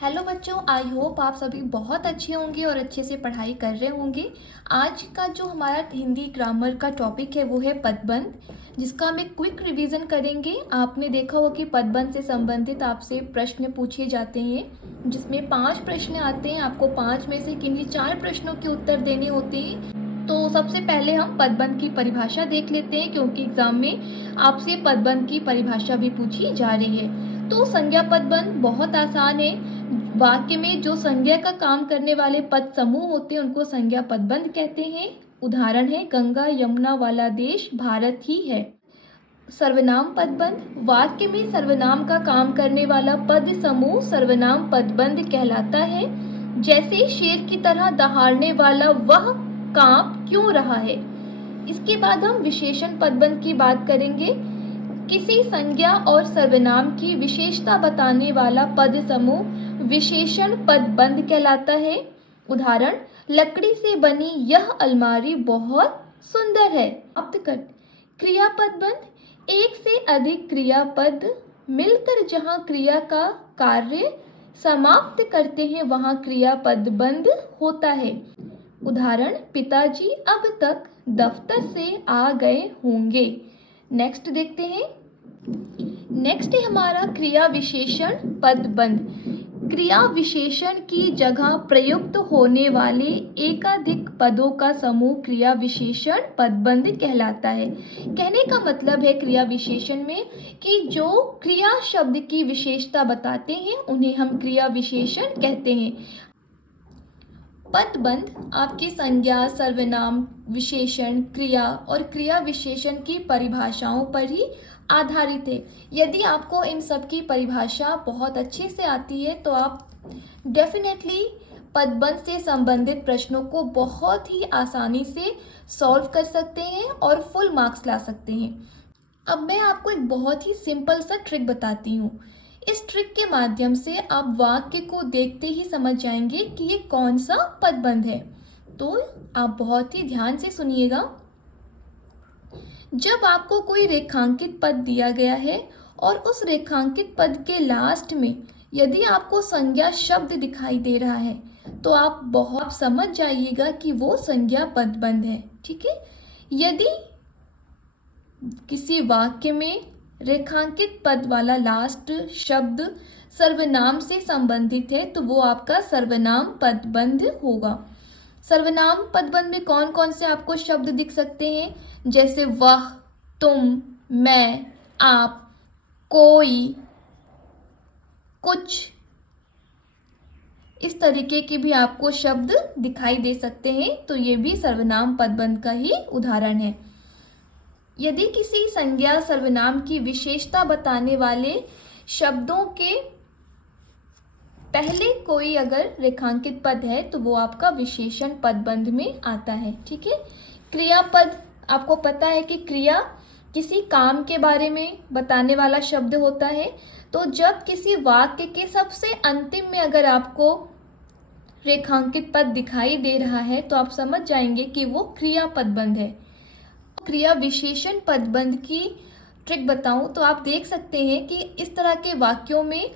Hello बच्चों, I hope आप सभी बहुत अच्छे होंगे और अच्छे से पढ़ाई कर रहे होंगे। आज का जो हमारा हिंदी ग्रामर का टॉपिक है वो है पदबंध, जिसका हम एक क्विक रिवीजन करेंगे। आपने देखा होगा कि पदबंध से संबंधित आपसे प्रश्न पूछे जाते हैं, जिसमें 5 प्रश्न आते हैं। आपको 5 में से किन्हीं 4 प्रश्नों के उत्तर देने होते हैं। तो सबसे पहले हम पदबंध की परिभाषा देख लेते हैं, क्योंकि एग्जाम में आपसे पदबंध की परिभाषा भी पूछी जा रही है। तो संज्ञा पदबंध बहुत आसान है। वाक्य में जो संज्ञा का काम करने वाले पद समूह होते हैं उनको संज्ञा पदबंध कहते हैं। उदाहरण है गंगा यमुना वाला देश भारत ही है। सर्वनाम पदबंध, वाक्य में सर्वनाम का काम करने वाला पद समूह सर्वनाम पदबंध कहलाता है। जैसे शेर की तरह दहाड़ने वाला वह कांप क्यों रहा है। इसके बाद हम विशेषण पदबंध की बात करेंगे। किसी संज्ञा और सर्वनाम की विशेषता बताने वाला पद समूह विशेषण पदबंध कहलाता है। उदाहरण, लकड़ी से बनी यह अलमारी बहुत सुंदर है। अब तक क्रियापदबंध, एक से अधिक क्रियापद मिलकर जहां क्रिया का कार्य समाप्त करते हैं वहां क्रियापदबंध होता है। उदाहरण, पिताजी अब तक दफ्तर से आ गए होंगे। नेक्स्ट देखते हैं। नेक्स्ट है हमारा क्रिया विशेषण पदबंध। क्रिया विशेषण की जगह प्रयुक्त होने वाले एकाधिक पदों का समूह क्रिया विशेषण पदबंध कहलाता है। कहने का मतलब है क्रिया विशेषण में कि जो क्रिया शब्द की विशेषता बताते हैं उन्हें हम क्रिया विशेषण कहते हैं। पदबंध आपकी संज्ञा, सर्वनाम, विशेषण, क्रिया और क्रिया विशेषण की परिभाषाओं पर ही आधारित है। यदि आपको इन सब की परिभाषा बहुत अच्छे से आती है तो आप डेफिनेटली पदबंध से संबंधित प्रश्नों को बहुत ही आसानी से सॉल्व कर सकते हैं और फुल मार्क्स ला सकते हैं। अब मैं आपको एक बहुत ही सिंपल सा ट्रिक बताती हूँ। इस ट्रिक के माध्यम से आप वाक्य को देखते ही समझ जाएंगे कि ये कौन सा पदबंध है। तो आप बहुत ही ध्यान से सुनिएगा। जब आपको कोई रेखांकित पद दिया गया है और उस रेखांकित पद के लास्ट में यदि आपको संज्ञा शब्द दिखाई दे रहा है तो आप बहुत समझ जाइएगा कि वो संज्ञा पदबंध है। ठीक है। यदि किसी वाक्य में रेखांकित पद वाला लास्ट शब्द सर्वनाम से संबंधित है तो वो आपका सर्वनाम पदबंध होगा। सर्वनाम पदबंध में कौन कौन से आपको शब्द दिख सकते हैं, जैसे वह, तुम, मैं, आप, कोई, कुछ, इस तरीके के भी आपको शब्द दिखाई दे सकते हैं। तो ये भी सर्वनाम पदबंध का ही उदाहरण है। यदि किसी संज्ञा सर्वनाम की विशेषता बताने वाले शब्दों के पहले कोई अगर रेखांकित पद है तो वो आपका विशेषण पदबंध में आता है। ठीक है। क्रियापद, आपको पता है कि क्रिया किसी काम के बारे में बताने वाला शब्द होता है। तो जब किसी वाक्य के सबसे अंतिम में अगर आपको रेखांकित पद दिखाई दे रहा है तो आप समझ जाएंगे कि वो क्रिया पदबंध है। क्रिया विशेषण पदबंध की ट्रिक बताऊं तो आप देख सकते हैं कि इस तरह के वाक्यों में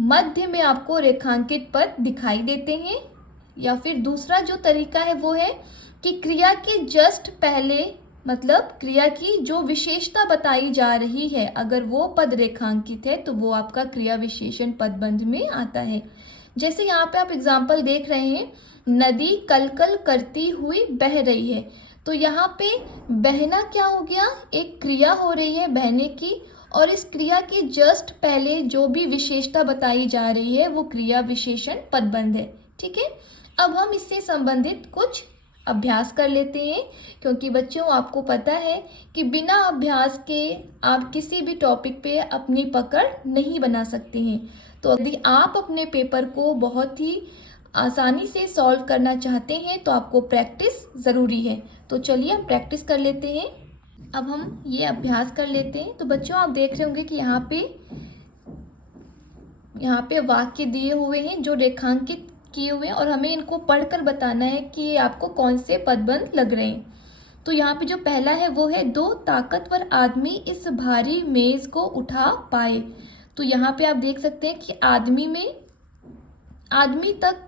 मध्य में आपको रेखांकित पद दिखाई देते हैं, या फिर दूसरा जो तरीका है वो है कि क्रिया के जस्ट पहले, मतलब क्रिया की जो विशेषता बताई जा रही है अगर वो पद रेखांकित है तो वो आपका क्रिया विशेषण पदबंध में आता है। जैसे यहाँ पे आप एग्जाम्पल देख रहे हैं, नदी कलकल करती हुई बह रही है। तो यहाँ पे बहना क्या हो गया, एक क्रिया हो रही है बहने की, और इस क्रिया के जस्ट पहले जो भी विशेषता बताई जा रही है वो क्रिया विशेषण पदबंध है। ठीक है। अब हम इससे संबंधित कुछ अभ्यास कर लेते हैं, क्योंकि बच्चों आपको पता है कि बिना अभ्यास के आप किसी भी टॉपिक पे अपनी पकड़ नहीं बना सकते हैं। तो यदि आप अपने पेपर को बहुत ही आसानी से सॉल्व करना चाहते हैं तो आपको प्रैक्टिस ज़रूरी है। तो चलिए हम प्रैक्टिस कर लेते हैं। अब हम ये अभ्यास कर लेते हैं। तो बच्चों आप देख रहे होंगे कि यहाँ पे वाक्य दिए हुए हैं जो रेखांकित किए हुए हैं और हमें इनको पढ़कर बताना है कि ये आपको कौन से पदबंध लग रहे हैं। तो यहाँ पे जो पहला है वो है, 2 ताकतवर आदमी इस भारी मेज को उठा पाए। तो यहाँ पे आप देख सकते हैं कि आदमी में आदमी तक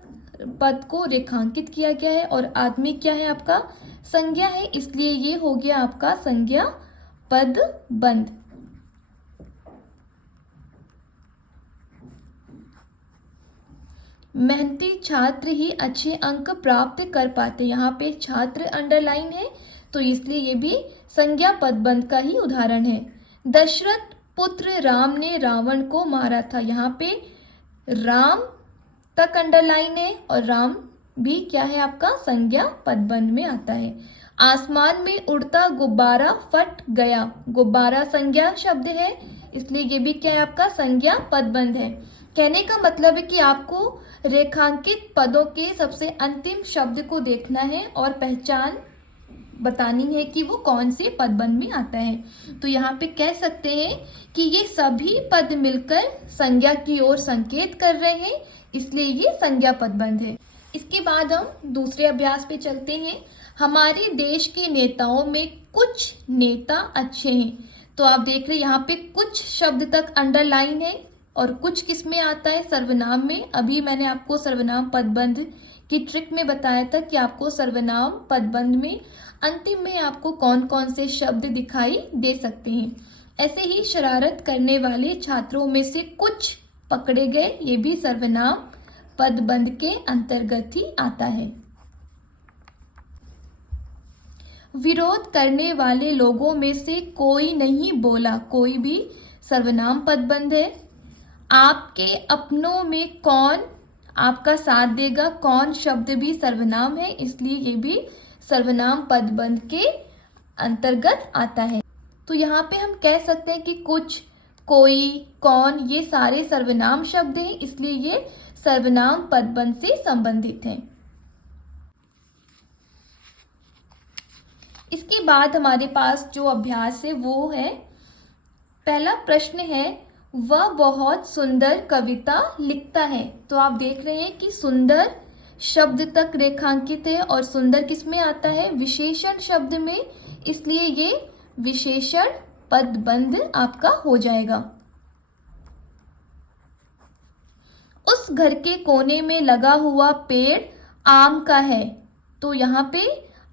पद को रेखांकित किया गया है और आदमी क्या है आपका संज्ञा है, इसलिए ये हो गया आपका संज्ञा पदबंध। मेहनती छात्र ही अच्छे अंक प्राप्त कर पाते, यहाँ पे छात्र अंडरलाइन है तो इसलिए ये भी संज्ञा पदबंध का ही उदाहरण है। दशरथ पुत्र राम ने रावण को मारा था, यहाँ पे राम तक अंडरलाइन है और राम भी क्या है आपका संज्ञा पदबंध में आता है। आसमान में उड़ता गुब्बारा फट गया, गुब्बारा संज्ञा शब्द है इसलिए ये भी क्या है आपका संज्ञा पदबंध है। कहने का मतलब है कि आपको रेखांकित पदों के सबसे अंतिम शब्द को देखना है और पहचान बतानी है कि वो कौन से पदबंध में आता है। तो यहाँ पे कह सकते हैं कि ये सभी पद मिलकर संज्ञा की ओर संकेत कर रहे हैं, इसलिए ये संज्ञा पदबंध है। इसके बाद हम दूसरे अभ्यास पे चलते हैं। हमारे देश के नेताओं में कुछ नेता अच्छे हैं, तो आप देख रहे हैं यहाँ पे कुछ शब्द तक अंडरलाइन है और कुछ किस में आता है सर्वनाम में। अभी मैंने आपको सर्वनाम पदबंध की ट्रिक में बताया था कि आपको सर्वनाम पदबंध में अंतिम में आपको कौन कौन से शब्द दिखाई दे सकते हैं। ऐसे ही शरारत करने वाले छात्रों में से कुछ पकड़े गए, ये भी सर्वनाम पदबंध के अंतर्गत ही आता है। विरोध करने वाले लोगों में से कोई नहीं बोला, कोई भी सर्वनाम पदबंध है। आपके अपनों में कौन आपका साथ देगा, कौन शब्द भी सर्वनाम है, इसलिए ये भी सर्वनाम पदबंध के अंतर्गत आता है। तो यहाँ पे हम कह सकते हैं कि कुछ, कोई, कौन ये सारे सर्वनाम शब्द हैं, इसलिए ये सर्वनाम पदबंध से संबंधित हैं। इसके बाद हमारे पास जो अभ्यास है वो है, पहला प्रश्न है वह बहुत सुंदर कविता लिखता है। तो आप देख रहे हैं कि सुंदर शब्द तक रेखांकित है और सुंदर किस में आता है विशेषण शब्द में, इसलिए ये विशेषण पदबंध आपका हो जाएगा। उस घर के कोने में लगा हुआ पेड़ आम का है, तो यहाँ पे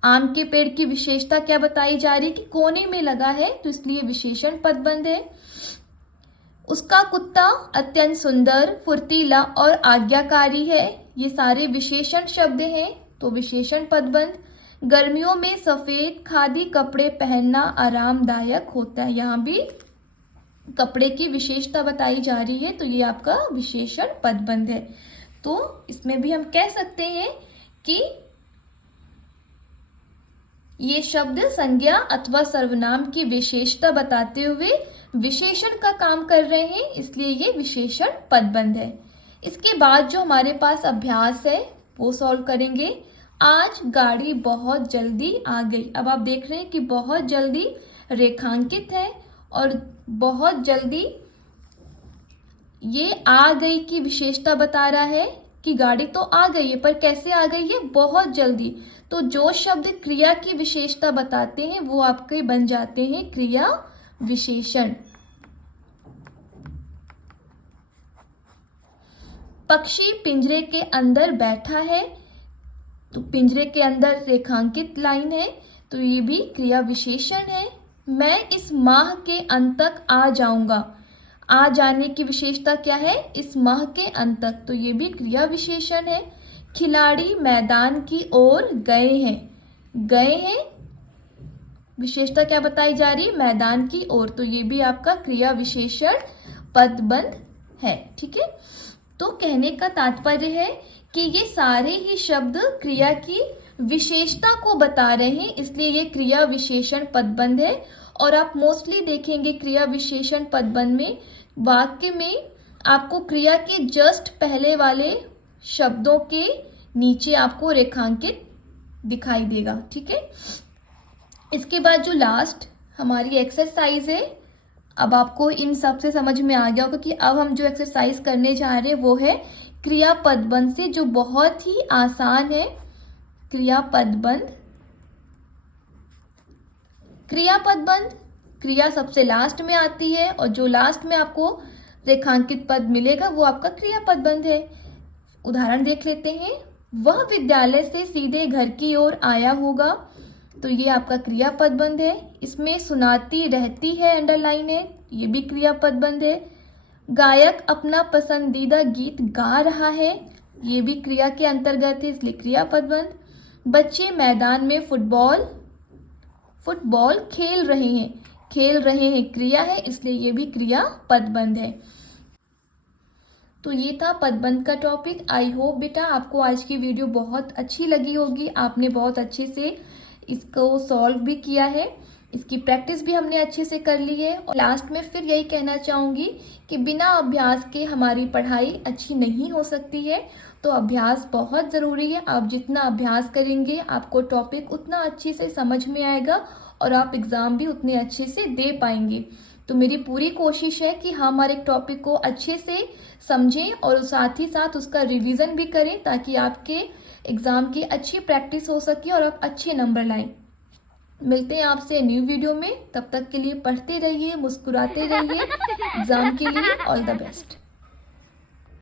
आम के पेड़ की विशेषता क्या बताई जा रही है कि कोने में लगा है, तो इसलिए विशेषण पदबंध है। उसका कुत्ता अत्यंत सुंदर, फुर्तीला और आज्ञाकारी है, ये सारे विशेषण शब्द हैं, तो विशेषण पदबंध। गर्मियों में सफेद खादी कपड़े पहनना आरामदायक होता है, यहाँ भी कपड़े की विशेषता बताई जा रही है, तो ये आपका विशेषण पदबंध है। तो इसमें भी हम कह सकते हैं कि ये शब्द संज्ञा अथवा सर्वनाम की विशेषता बताते हुए विशेषण का काम कर रहे हैं, इसलिए ये विशेषण पदबंध है। इसके बाद जो हमारे पास अभ्यास है वो सॉल्व करेंगे। आज गाड़ी बहुत जल्दी आ गई। अब आप देख रहे हैं कि बहुत जल्दी रेखांकित है और बहुत जल्दी ये आ गई की विशेषता बता रहा है कि गाड़ी तो आ गई है पर कैसे आ गई है, बहुत जल्दी। तो जो शब्द क्रिया की विशेषता बताते हैं वो आपके बन जाते हैं क्रिया विशेषण। पक्षी पिंजरे के अंदर बैठा है, तो पिंजरे के अंदर रेखांकित लाइन है, तो ये भी क्रिया विशेषण है। मैं इस माह के अंत तक आ जाऊंगा, आ जाने की विशेषता क्या है, इस माह के अंत तक, तो ये भी क्रिया विशेषण है। खिलाड़ी मैदान की ओर गए हैं, गए हैं विशेषता क्या बताई जा रही है, मैदान की ओर, तो ये भी आपका क्रिया विशेषण पदबंध है। ठीक है, तो कहने का तात्पर्य है कि ये सारे ही शब्द क्रिया की विशेषता को बता रहे हैं, इसलिए ये क्रिया विशेषण पदबंध है। और आप मोस्टली देखेंगे क्रिया विशेषण पदबंध में वाक्य में आपको क्रिया के जस्ट पहले वाले शब्दों के नीचे आपको रेखांकित दिखाई देगा। ठीक है, इसके बाद जो लास्ट हमारी एक्सरसाइज है, अब आपको इन सब से समझ में आ गया होगा कि अब हम जो एक्सरसाइज करने जा रहे हैं वो है क्रिया पदबंध से, जो बहुत ही आसान है। क्रिया पदबंध, क्रिया पदबंध, क्रिया सबसे लास्ट में आती है और जो लास्ट में आपको रेखांकित पद मिलेगा वो आपका क्रिया पदबंध है। उदाहरण देख लेते हैं। वह विद्यालय से सीधे घर की ओर आया होगा, तो ये आपका क्रियापद बंध है। इसमें सुनाती रहती है, अंडरलाइन है, ये भी क्रियापद बंध है। गायक अपना पसंदीदा गीत गा रहा है, ये भी क्रिया के अंतर्गत है, इसलिए क्रियापद बंध। बच्चे मैदान में फुटबॉल खेल रहे हैं क्रिया है, इसलिए ये भी क्रिया पदबंध है। तो ये था पदबंध का टॉपिक। आई होप बेटा आपको आज की वीडियो बहुत अच्छी लगी होगी, आपने बहुत अच्छे से इसको सॉल्व भी किया है, इसकी प्रैक्टिस भी हमने अच्छे से कर ली है। और लास्ट में फिर यही कहना चाहूँगी कि बिना अभ्यास के हमारी पढ़ाई अच्छी नहीं हो सकती है, तो अभ्यास बहुत ज़रूरी है। आप जितना अभ्यास करेंगे आपको टॉपिक उतना अच्छे से समझ में आएगा और आप एग्ज़ाम भी उतने अच्छे से दे पाएंगे। तो मेरी पूरी कोशिश है कि हम हर एक टॉपिक को अच्छे से समझें और साथ ही साथ उसका रिवीजन भी करें, ताकि आपके एग्ज़ाम की अच्छी प्रैक्टिस हो सके और आप अच्छे नंबर लाएं। मिलते हैं आपसे न्यू वीडियो में, तब तक के लिए पढ़ते रहिए, मुस्कुराते रहिए। एग्ज़ाम के लिए ऑल द बेस्ट।